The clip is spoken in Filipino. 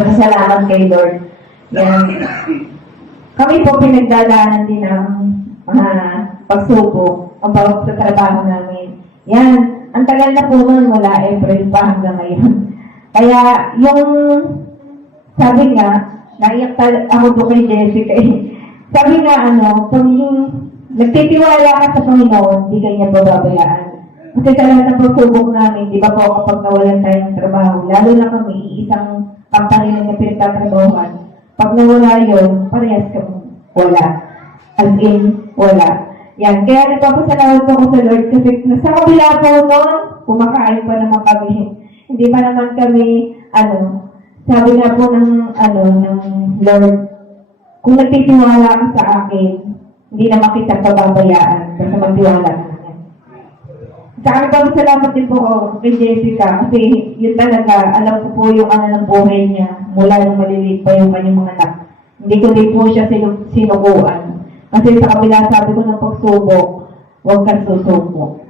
Pasasalamat kay Lord. Yan. Kami po pinagdadaanan din ng mga pagsubok ang bawat sa trabaho namin. Yan. Ang tagal na po nun mula April pa hanggang ngayon. Kaya yung sabi nga, naiyak ako po kay Jessica eh. Sabi nga pag nagtitiwala ka sa Panginoon, hindi ka niya pababayaan. Kasi sa lahat ng pagsubok namin, di ba po kapag nawalan tayo ng trabaho, lalo na kami, isang company na pinagtatrabahuhan, pag nawala yun, parehas kami wala. As in, wala. Yan. Kaya nagpapasalamat ako sa Lord kasi sa kabila po noon, kumakain pa naman kami. Hindi pa naman kami, sabi nga po ng Lord, kung nagtitiwala ka sa akin, hindi naman kita pababayaan kasi magtiwala ka naman. Sa akin po, salamat din po ako kay Jessica kasi yun talaga, alam ko po yung ng buhay niya mula nung maliliit pa yung kanyang mga anak. Hindi ko din po siya sinukuan. Kasi sa kabila sabi ko ng pagsubok, huwag kang susuko.